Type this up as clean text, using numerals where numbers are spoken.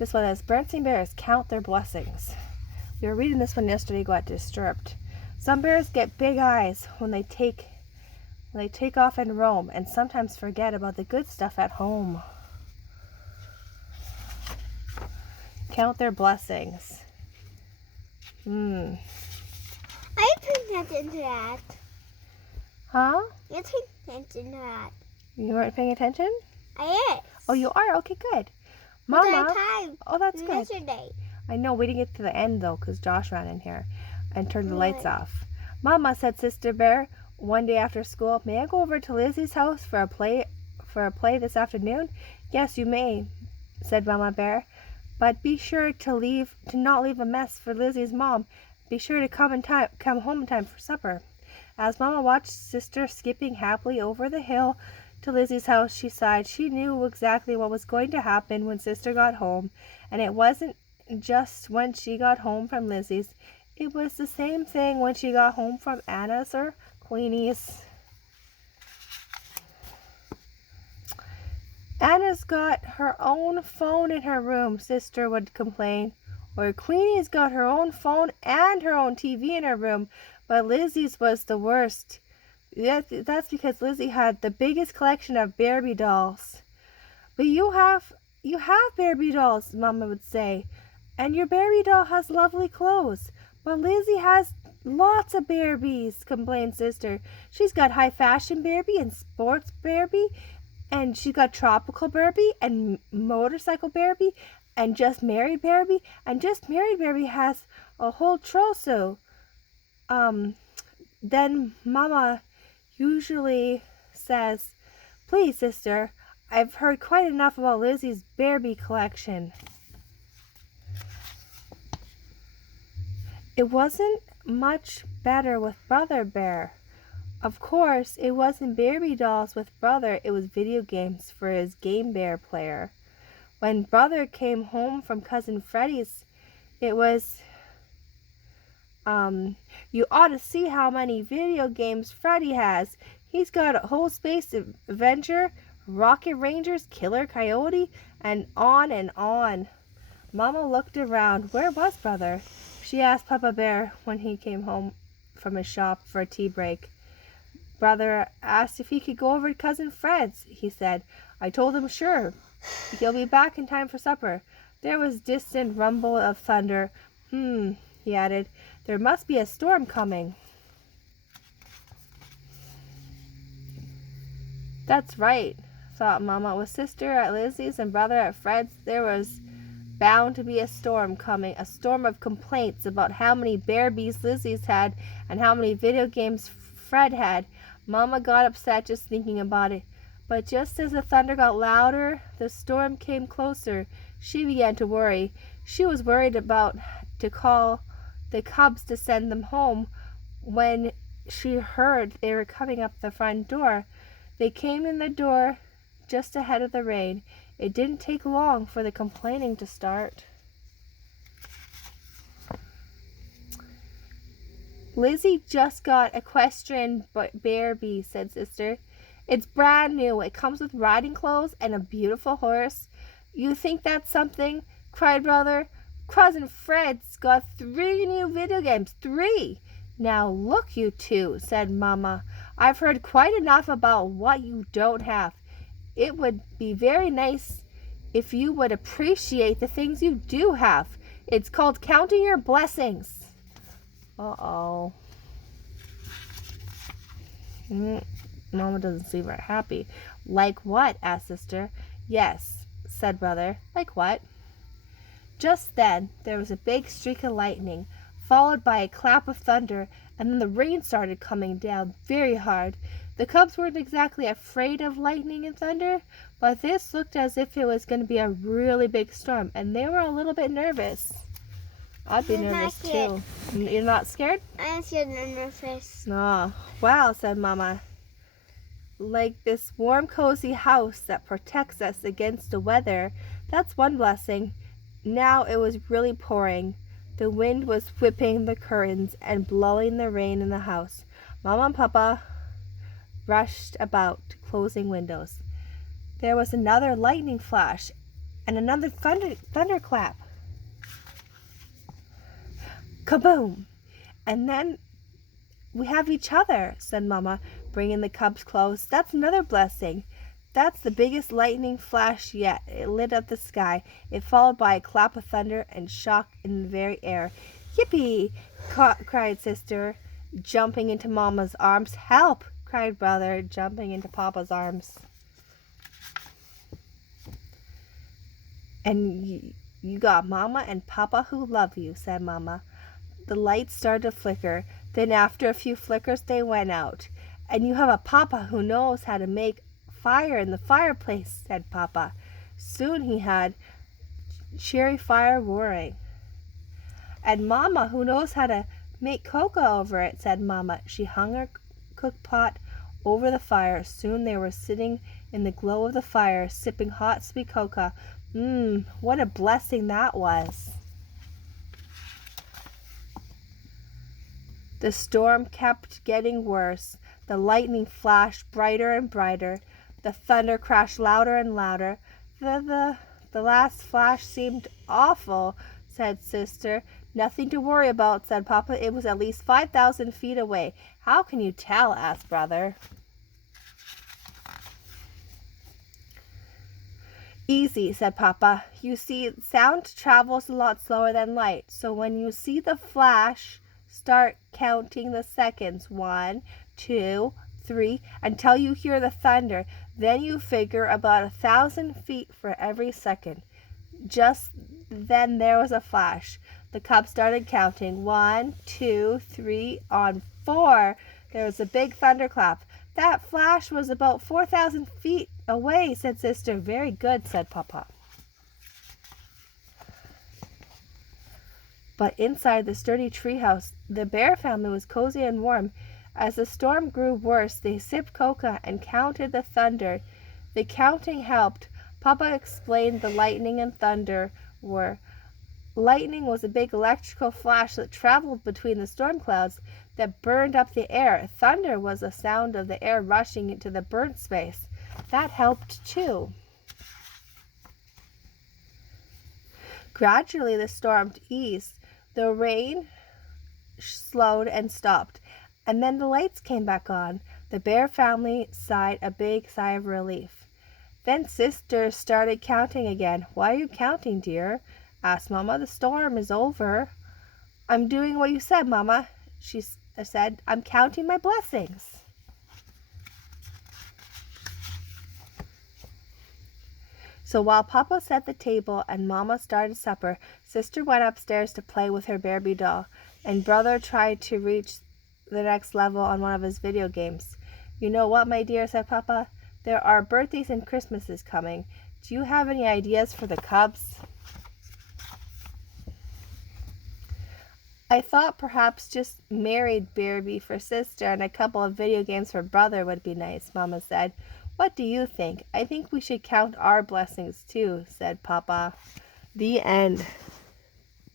This one is Berenstain bears count their blessings. We were reading this one yesterday, got disturbed. Some bears get big eyes when they take off and roam, and sometimes forget about the good stuff at home. Count their blessings. I paying attention to that. Huh? I paying attention to that. You weren't paying attention? I is. Oh, you are? Okay, good. Mama. Mama. Oh, that's good. Yesterday. I know, we didn't get to the end though, because Josh ran in here and turned the lights off. Mama, said Sister Bear one day after school, may I go over to Lizzie's house for a play this afternoon? Yes, you may, said Mama Bear. But be sure to not leave a mess for Lizzie's mom. Be sure to come home in time for supper. As Mama watched Sister skipping happily over the hill to Lizzie's house, she sighed. She knew exactly what was going to happen when Sister got home, and it wasn't just when she got home from Lizzie's. It was the same thing when she got home from Anna's or Queenie's. Anna's got her own phone in her room, Sister would complain. Or Queenie's got her own phone and her own TV in her room, but Lizzie's was the worst. That's because Lizzie had the biggest collection of Barbie dolls. But you have Barbie dolls, Mama would say, and your Barbie doll has lovely clothes. But Lizzie has lots of Barbies, complained Sister. She's got high fashion Barbie and sports Barbie, and she got tropical Barbie and motorcycle Barbie and just married Barbie, and just married Barbie has a whole trousseau. Then Mama usually says, please, Sister, I've heard quite enough about Lizzie's Barbie collection. It wasn't much better with Brother Bear. Of course, it wasn't Barbie dolls with Brother, it was video games for his Game Bear player. When Brother came home from Cousin Freddie's, it was, you ought to see how many video games Freddie has. He's got a whole Space Adventure, Rocket Rangers, Killer Coyote, and on and on. Mama looked around. Where was Brother? She asked Papa Bear when he came home from his shop for a tea break. Brother asked if he could go over to Cousin Fred's, he said. I told him sure. He'll be back in time for supper. There was distant rumble of thunder. He added, there must be a storm coming. That's right, thought Mama. With Sister at Lizzie's and Brother at Fred's, there was bound to be a storm coming, a storm of complaints about how many Barbies Lizzie's had and how many video games Fred had. Mama got upset just thinking about it. But just as the thunder got louder, the storm came closer. She began to worry. She was worried about to call the cubs to send them home when she heard they were coming up the front door. They came in the door just ahead of the rain. It didn't take long for the complaining to start. Lizzie just got equestrian Barbie, said Sister. It's brand new. It comes with riding clothes and a beautiful horse. You think that's something? Cried Brother. Cousin Fred's got 3 new video games. 3! Now look, you two, said Mama. I've heard quite enough about what you don't have. It would be very nice if you would appreciate the things you do have. It's called counting your blessings. Uh-oh. Mama doesn't seem very happy. Like what? Asked Sister. Yes, said Brother. Like what? Just then, there was a big streak of lightning, followed by a clap of thunder, and then the rain started coming down very hard. The cubs weren't exactly afraid of lightning and thunder, but this looked as if it was going to be a really big storm, and they were a little bit nervous. I'd be nervous too. You're not scared? I'm scared and nervous. Oh, wow, said Mama. Like this warm, cozy house that protects us against the weather, that's one blessing. Now it was really pouring. The wind was whipping the curtains and blowing the rain in the house. Mama and Papa rushed about, closing windows. There was another lightning flash, and another thunderclap. Kaboom! And then we have each other, said Mama, bringing the cubs close. That's another blessing. That's the biggest lightning flash yet. It lit up the sky. It followed by a clap of thunder and shock in the very air. Yippee! Cried Sister, jumping into Mama's arms. Help! Cried Brother, jumping into Papa's arms. And you got Mama and Papa who love you, said Mama. The lights started to flicker. Then after a few flickers they went out. And you have a Papa who knows how to make fire in the fireplace, said Papa. Soon he had cheery fire roaring. And Mama who knows how to make cocoa over it, said Mama. She hung her cook pot over the fire. Soon they were sitting in the glow of the fire, sipping hot sweet cocoa. What a blessing that was. The storm kept getting worse. The lightning flashed brighter and brighter. The thunder crashed louder and louder. The last flash seemed awful, said Sister. Nothing to worry about, said Papa. It was at least 5,000 feet away. How can you tell? Asked Brother. Easy, said Papa. You see, sound travels a lot slower than light. So when you see the flash, start counting the seconds. 1, 2, 3, until you hear the thunder. Then you figure about 1,000 feet for every second. Just then there was a flash. The cubs started counting. 1, 2, 3, on 4. There was a big thunderclap. That flash was about 4,000 feet away, said Sister. Very good, said Papa. But inside the sturdy treehouse, the bear family was cozy and warm. As the storm grew worse, they sipped cocoa and counted the thunder. The counting helped. Papa explained the lightning and thunder were. Lightning was a big electrical flash that traveled between the storm clouds that burned up the air. Thunder was the sound of the air rushing into the burnt space. That helped too. Gradually the storm eased. The rain slowed and stopped, and then the lights came back on. The bear family sighed a big sigh of relief. Then Sister started counting again. Why are you counting, dear? Asked Mama. The storm is over. I'm doing what you said, Mama, she said. I'm counting my blessings. So while Papa set the table and Mama started supper, Sister went upstairs to play with her Barbie doll, and Brother tried to reach the next level on one of his video games. You know what, my dear, said Papa? There are birthdays and Christmases coming. Do you have any ideas for the cubs? I thought perhaps just married Barbie for Sister and a couple of video games for Brother would be nice, Mama said. What do you think? I think we should count our blessings too, said Papa. The end.